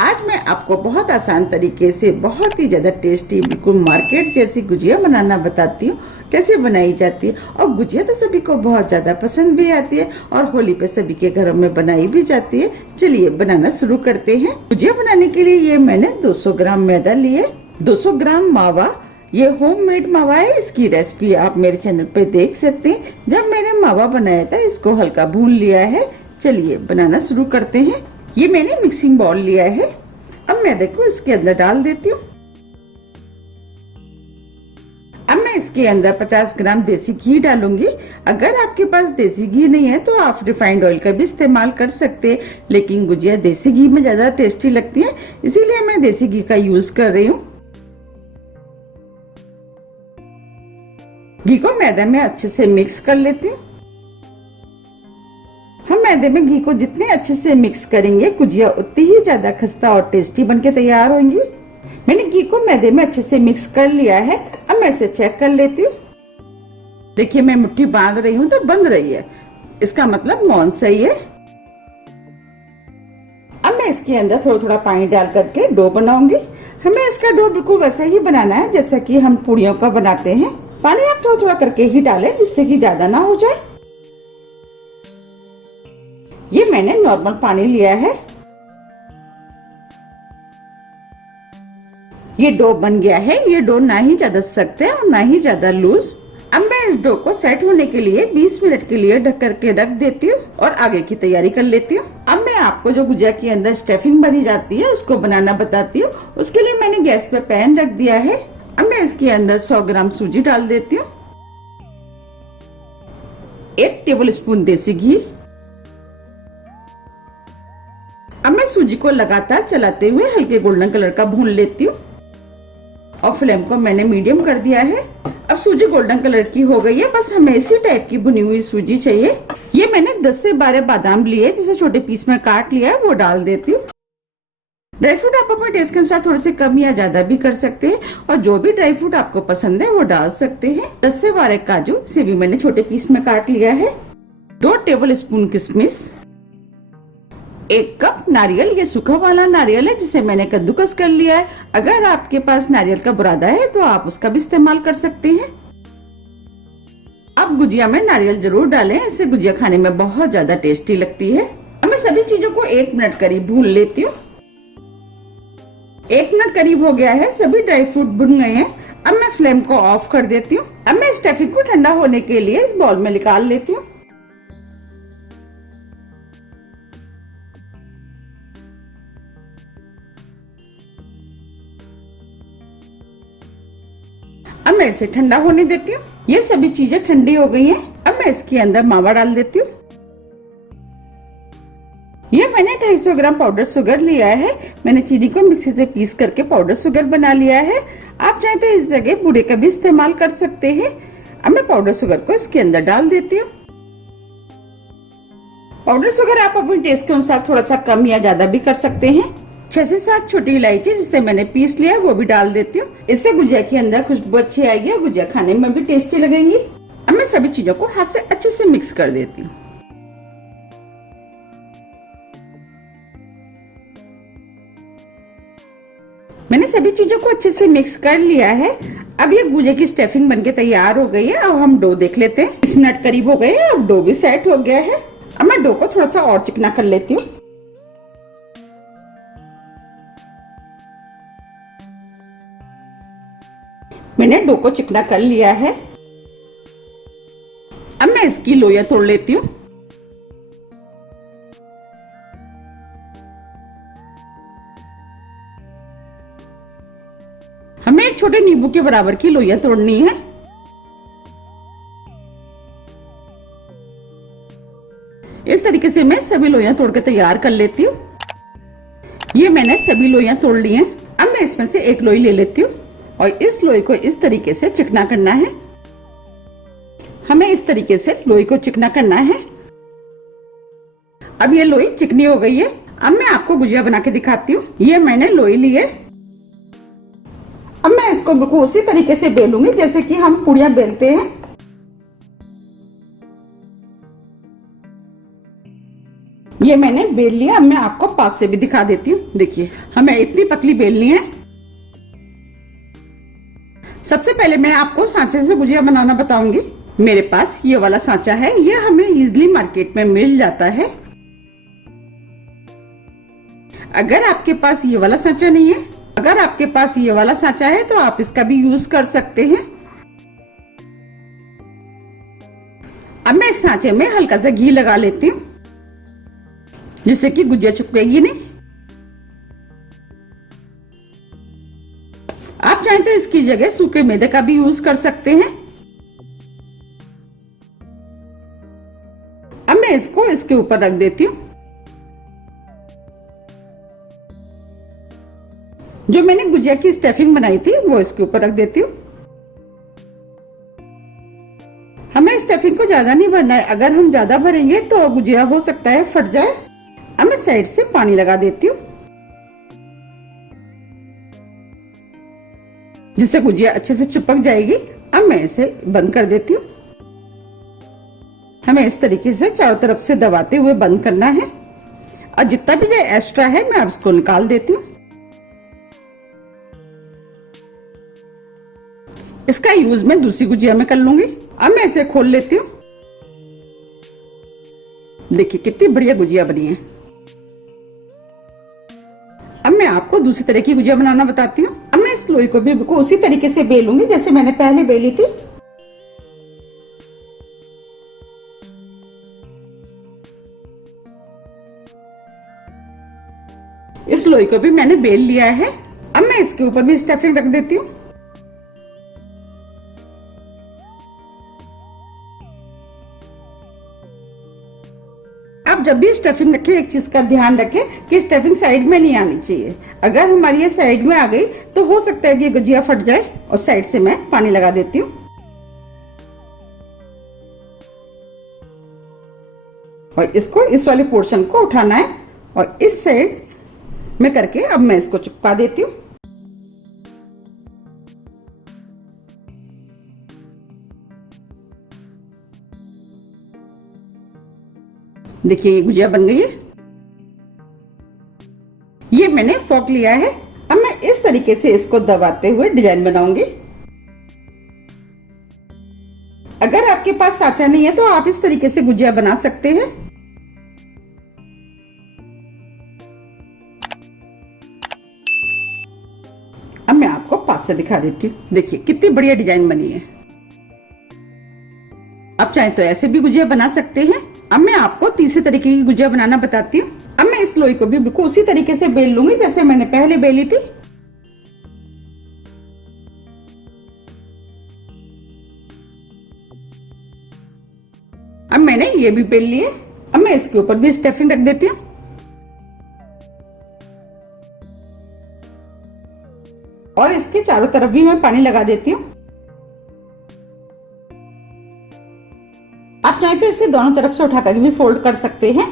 आज मैं आपको बहुत आसान तरीके से बहुत ही ज्यादा टेस्टी बिल्कुल मार्केट जैसी गुजिया बनाना बताती हूँ। कैसे बनाई जाती है और गुजिया तो सभी को बहुत ज्यादा पसंद भी आती है और होली पे सभी के घरों में बनाई भी जाती है। चलिए बनाना शुरू करते हैं। गुजिया बनाने के लिए ये मैंने 200 ग्राम मैदा लिए, 200 ग्राम मावा। ये होममेड मावा है, इसकी रेसिपी आप मेरे चैनल पे देख सकते हैं। जब मैंने मावा बनाया था इसको हल्का भून लिया है। चलिए बनाना शुरू करते हैं। ये मैंने मिक्सिंग बाउल लिया है। अब मैदे को इसके अंदर डाल देती हूँ। अब मैं इसके अंदर 50 ग्राम देसी घी डालूंगी। अगर आपके पास देसी घी नहीं है तो आप रिफाइंड ऑयल का भी इस्तेमाल कर सकते हैं, लेकिन गुजिया देसी घी में ज्यादा टेस्टी लगती है, इसीलिए मैं देसी घी का यूज कर रही हूँ। घी को मैदे में अच्छे से मिक्स कर लेती हूँ। हम मैदे में घी को जितने अच्छे से मिक्स करेंगे गुजिया उतनी ही ज्यादा खस्ता और टेस्टी बनके तैयार होंगी। मैंने घी को मैदे में अच्छे से मिक्स कर लिया है। अब मैं इसे चेक कर लेती हूँ। देखिए मैं मुट्ठी बांध रही हूँ तो बंध रही है, इसका मतलब मौन सही है। अब मैं इसके अंदर थोड़ा थोड़ा पानी डाल करके डो बनाऊंगी। हमें इसका डो बिल्कुल वैसे ही बनाना है जैसा कि हम पूड़ियों का बनाते हैं। पानी आप थोड़ा थोड़ा करके ही डालें जिससे कि ज्यादा ना हो जाए। ये मैंने नॉर्मल पानी लिया है। ये डो बन गया है। ये डो ना ही ज्यादा सख्त है और ना ही ज्यादा लूज। अब मैं इस डो को सेट होने के लिए 20 मिनट के लिए ढक करके रख देती हूँ और आगे की तैयारी कर लेती हूँ। अब मैं आपको जो गुजिया के अंदर स्टफिंग बनी जाती है उसको बनाना बताती हूँ। उसके लिए मैंने गैस पे पैन रख दिया है। अब मैं इसके अंदर 100 ग्राम सूजी डाल देती हूँ, 1 टेबल स्पून देसी घी। अब मैं सूजी को लगातार चलाते हुए हल्के गोल्डन कलर का भून लेती हूँ और फ्लेम को मैंने मीडियम कर दिया है। अब सूजी गोल्डन कलर की हो गई है, बस हमें इसी टाइप की भुनी हुई सूजी चाहिए। ये मैंने 10 से 12 बादाम लिए जिसे छोटे पीस में काट लिया है, वो डाल देती हूँ। ड्राई फ्रूट आप अपने टेस्ट के अनुसार थोड़े से कम या ज्यादा भी कर सकते हैं और जो भी ड्राई फ्रूट आपको पसंद है वो डाल सकते हैं। 10 से 12 काजू, इसे भी मैंने छोटे पीस में काट लिया है। 2 टेबल स्पून किशमिश, 1 कप नारियल। ये सूखा वाला नारियल है जिसे मैंने कद्दूकस कर लिया है। अगर आपके पास नारियल का बुरादा है तो आप उसका भी इस्तेमाल कर सकते हैं। आप गुजिया में नारियल जरूर डालें, इससे गुजिया खाने में बहुत ज्यादा टेस्टी लगती है। अब मैं सभी चीजों को 1 मिनट करीब भून लेती हूँ। 1 मिनट करीब हो गया है, सभी ड्राई फ्रूट भुन गए हैं। अब मैं फ्लेम को ऑफ कर देती हूँ। अब मैं स्टफिंग को ठंडा होने के लिए इस बाउल में निकाल लेती हूँ। अब मैं इसे ठंडा होने देती हूँ। ये सभी चीजें ठंडी हो गई हैं। अब मैं इसके अंदर मावा डाल देती हूँ। ये मैंने 250 ग्राम पाउडर शुगर लिया है। मैंने चीनी को मिक्सी से पीस करके पाउडर शुगर बना लिया है। आप चाहे तो इस जगह बूरे का भी इस्तेमाल कर सकते हैं। अब मैं पाउडर शुगर को इसके अंदर डाल देती हूँ। पाउडर शुगर आप अपने टेस्ट के अनुसार थोड़ा सा कम या ज्यादा भी कर सकते हैं। 6 से 7 छोटी इलायची जिसे मैंने पीस लिया वो भी डाल देती हूँ। इससे गुजिया के अंदर खुशबू अच्छी आएगी और गुजिया खाने में भी टेस्टी लगेंगी। अब मैं सभी चीजों को हाथ से अच्छे से मिक्स कर देती हूँ। मैंने सभी चीजों को अच्छे से मिक्स कर लिया है। अब ये गुजिया की स्टफिंग बनके तैयार हो गई है। अब हम डो देख लेते हैं। 20 मिनट करीब हो गए हैं। अब डो भी सेट हो गया है। अब मैं डो को थोड़ा सा और चिकना कर लेती हूँ। मैंने डो को चिकना कर लिया है। अब मैं इसकी लोइयां तोड़ लेती हूँ। हमें एक छोटे नींबू के बराबर की लोइयां तोड़नी है। इस तरीके से मैं सभी लोइयां तोड़ के तैयार कर लेती हूँ। ये मैंने सभी लोइयां तोड़ ली हैं। अब मैं इसमें से एक लोई ले लेती हूँ और इस लोई को इस तरीके से चिकना करना है। हमें इस तरीके से लोई को चिकना करना है। अब ये लोई चिकनी हो गई है। अब मैं आपको गुजिया बना के दिखाती हूँ। ये मैंने लोई ली है। अब मैं इसको बिल्कुल उसी तरीके से बेलूंगी जैसे कि हम पूड़ियां बेलते हैं। ये मैंने बेल लिया। अब मैं आपको पास से भी दिखा देती हूँ। देखिए हमें इतनी पतली बेलनी है। सबसे पहले मैं आपको सांचे से गुजिया बनाना बताऊंगी। मेरे पास ये वाला सांचा है, ये हमें इजीली मार्केट में मिल जाता है। अगर आपके पास ये वाला सांचा नहीं है, अगर आपके पास ये वाला सांचा है तो आप इसका भी यूज कर सकते हैं। अब मैं इस सांचे में हल्का सा घी लगा लेती हूँ, जिससे कि गुजिया चिपकेगी नहीं। आप चाहें तो इसकी जगह सूखे मैदे का भी यूज कर सकते हैं। अब मैं इसको इसके ऊपर रख देती हूँ। जो मैंने गुजिया की स्टफिंग बनाई थी वो इसके ऊपर रख देती हूँ। हमें स्टफिंग को ज्यादा नहीं भरना है, अगर हम ज्यादा भरेंगे तो गुजिया हो सकता है फट जाए। अब मैं साइड से पानी लगा देती हूँ, जिससे गुजिया अच्छे से चिपक जाएगी। अब मैं इसे बंद कर देती हूँ। हमें इस तरीके से चारों तरफ से दबाते हुए बंद करना है, और जितना भी ये एक्स्ट्रा है मैं अब इसको निकाल देती हूँ। इसका यूज मैं दूसरी गुजिया में कर लूंगी। अब मैं इसे खोल लेती हूँ। देखिए कितनी बढ़िया गुजिया बनी है। अब मैं आपको दूसरी तरह की गुजिया बनाना बताती हूँ। अब मैं इस लोई को भी बिल्कुल उसी तरीके से बेलूंगी जैसे मैंने पहले बेली थी। इस लोई को भी मैंने बेल लिया है। अब मैं इसके ऊपर भी स्टफिंग रख देती हूँ। आप जब भी स्टफिंग रखें एक चीज का ध्यान रखें कि स्टफिंग साइड में नहीं आनी चाहिए। अगर हमारी ये साइड में आ गई तो हो सकता है कि गुजिया फट जाए। और साइड से मैं पानी लगा देती हूँ, और इसको इस वाले पोर्शन को उठाना है और इस साइड में करके अब मैं इसको चिपका देती हूँ। देखिए ये गुजिया बन गई है। ये मैंने फोक लिया है। अब मैं इस तरीके से इसको दबाते हुए डिजाइन बनाऊंगी। अगर आपके पास सांचा नहीं है तो आप इस तरीके से गुजिया बना सकते हैं। अब मैं आपको पास से दिखा देती हूँ। देखिए कितनी बढ़िया डिजाइन बनी है। आप चाहें तो ऐसे भी गुजिया बना सकते हैं। अब मैं आपको तीसरे तरीके की गुजिया बनाना बताती हूँ। अब मैं इस लोई को भी बिल्कुल उसी तरीके से बेल लूंगी जैसे मैंने पहले बेली थी। अब मैंने ये भी बेल लिए। अब मैं इसके ऊपर भी स्टफिंग रख देती हूँ, और इसके चारों तरफ भी मैं पानी लगा देती हूँ। आप चाहें तो इसे दोनों तरफ से उठाकर भी फोल्ड कर सकते हैं।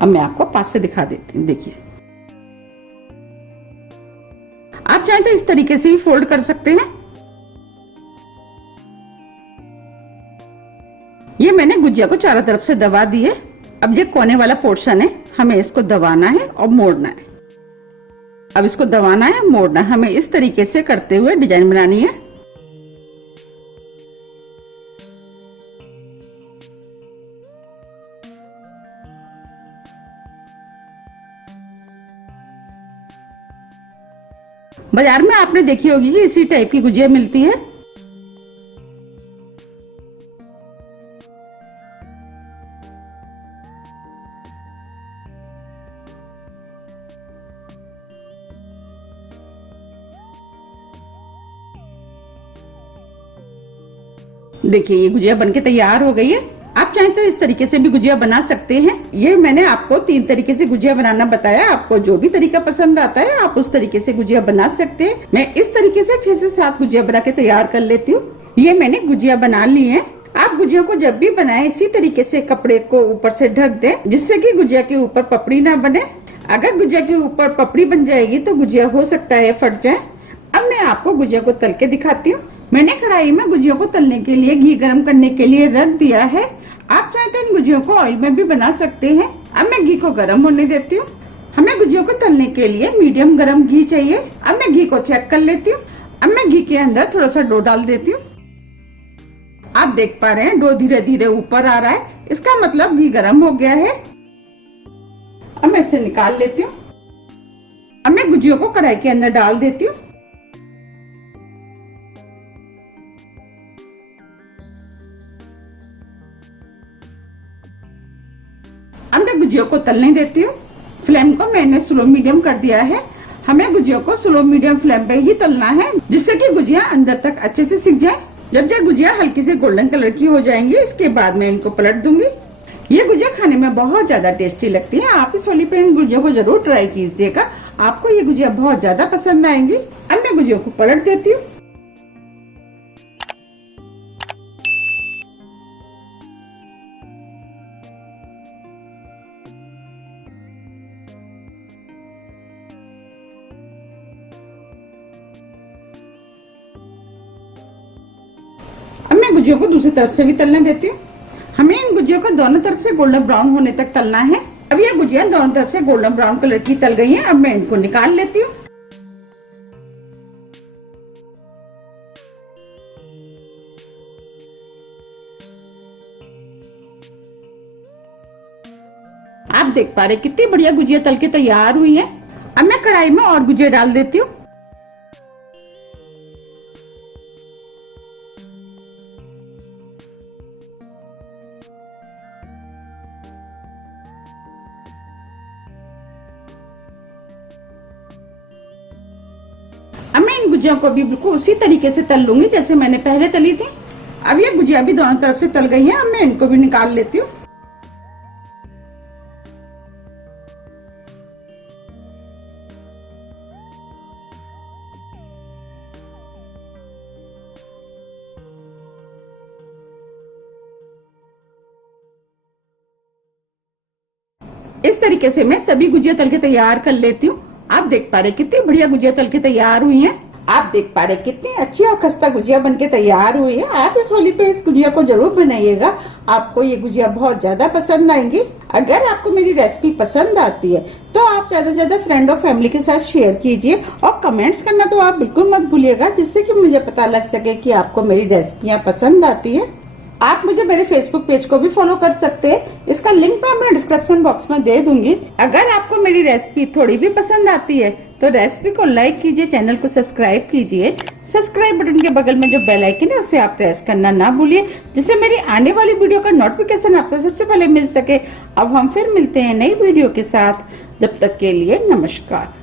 अब मैं आपको पास से दिखा देती हूँ। देखिए आप चाहें तो इस तरीके से भी फोल्ड कर सकते हैं। ये मैंने गुजिया को चारों तरफ से दबा दी है। अब ये कोने वाला पोर्शन है, हमें इसको दबाना है और मोड़ना है। अब इसको दबाना है, मोड़ना है। हमें इस तरीके से करते हुए डिजाइन बनानी है। बाजार में आपने देखी होगी कि इसी टाइप की गुजिया मिलती है। देखिए ये गुजिया बनके तैयार हो गई है। आप चाहें तो इस तरीके से भी गुजिया बना सकते हैं। ये मैंने आपको 3 तरीके से गुजिया बनाना बताया। आपको जो भी तरीका पसंद आता है आप उस तरीके से गुजिया बना सकते हैं। मैं इस तरीके से 6 से 7 गुजिया बना के तैयार कर लेती हूँ। ये मैंने गुजिया बना ली है। आप गुजिया को जब भी बनाएं इसी तरीके से कपड़े को ऊपर से ढक दें, जिससे कि गुजिया के ऊपर पपड़ी ना बने। अगर गुजिया के ऊपर पपड़ी बन जाएगी तो गुजिया हो सकता है फट जाए। अब मैं आपको गुजिया को तल के दिखाती हूँ। मैंने कढ़ाई में गुजियों को तलने के लिए घी गरम करने के लिए रख दिया है। आप चाहे तो इन गुजियों को ऑयल में भी बना सकते हैं। अब मैं घी को गरम होने देती हूँ। हमें गुजियों को तलने के लिए मीडियम गरम घी चाहिए। अब मैं घी को चेक कर लेती हूँ। अब मैं घी के अंदर थोड़ा सा डो डाल देती हूँ। आप देख पा रहे हैं डो धीरे धीरे ऊपर आ रहा है, इसका मतलब घी गरम हो गया है। अब मैं इसे निकाल लेती हूँ। अब मैं गुजियों को कढ़ाई के अंदर डाल देती हूँ। अब मैं गुजियों को तलने देती हूँ। फ्लेम को मैंने स्लो मीडियम कर दिया है। हमें गुजियों को स्लो मीडियम फ्लेम पे ही तलना है, जिससे कि गुजिया अंदर तक अच्छे से सिक जाए। जब ये गुजिया हल्की से गोल्डन कलर की हो जाएंगी, इसके बाद मैं इनको पलट दूंगी। ये गुजिया खाने में बहुत ज्यादा टेस्टी लगती है। आप इस होली पे इन गुजियों को जरूर ट्राई कीजिएगा, आपको ये गुजिया बहुत ज्यादा पसंद आएंगी। अब मैं गुजियों को पलट देती हूँ। अब मैं गुजियों को दूसरी तरफ से भी तलने देती हूँ। हमें इन गुजियों को दोनों तरफ से गोल्डन ब्राउन होने तक तलना है। अब ये गुजिया दोनों तरफ से गोल्डन ब्राउन कलर की तल गई हैं। अब मैं इनको निकाल लेती हूँ। आप देख पा रहे कितनी बढ़िया गुजिया तल के तैयार हुई है। अब मैं कढ़ाई में और गुजिया डाल देती हूँ। अब मैं इन गुजिया को भी बिल्कुल उसी तरीके से तल लूंगी जैसे मैंने पहले तली थी। अब ये गुजिया भी दोनों तरफ से तल गई है। अब मैं इनको भी निकाल लेती हूँ। इस तरीके से मैं सभी गुजिया तल के तैयार कर लेती हूँ। आप देख पा रहे कितनी बढ़िया गुजिया तल के तैयार हुई हैं। आप देख पा रहे कितनी अच्छी और खस्ता गुजिया बनके तैयार हुई है। आप इस होली पे इस गुजिया को जरूर बनाइएगा, आपको ये गुजिया बहुत ज्यादा पसंद आएंगी। अगर आपको मेरी रेसिपी पसंद आती है तो आप ज्यादा से ज्यादा फ्रेंड और फैमिली के साथ शेयर कीजिए और कमेंट्स करना तो आप बिल्कुल मत भूलिएगा, जिससे कि मुझे पता लग सके कि आपको मेरी रेसिपियाँ पसंद आती है। आप मुझे मेरे फेसबुक पेज को भी फॉलो कर सकते हैं, इसका लिंक मैं डिस्क्रिप्शन बॉक्स में दे दूंगी। अगर आपको मेरी रेसिपी थोड़ी भी पसंद आती है तो रेसिपी को लाइक कीजिए, चैनल को सब्सक्राइब कीजिए। सब्सक्राइब बटन के बगल में जो बेल आइकन है उसे आप प्रेस करना ना भूलिए, जिससे मेरी आने वाली वीडियो का नोटिफिकेशन आपको सबसे पहले मिल सके। अब हम फिर मिलते हैं नई वीडियो के साथ, जब तक के लिए नमस्कार।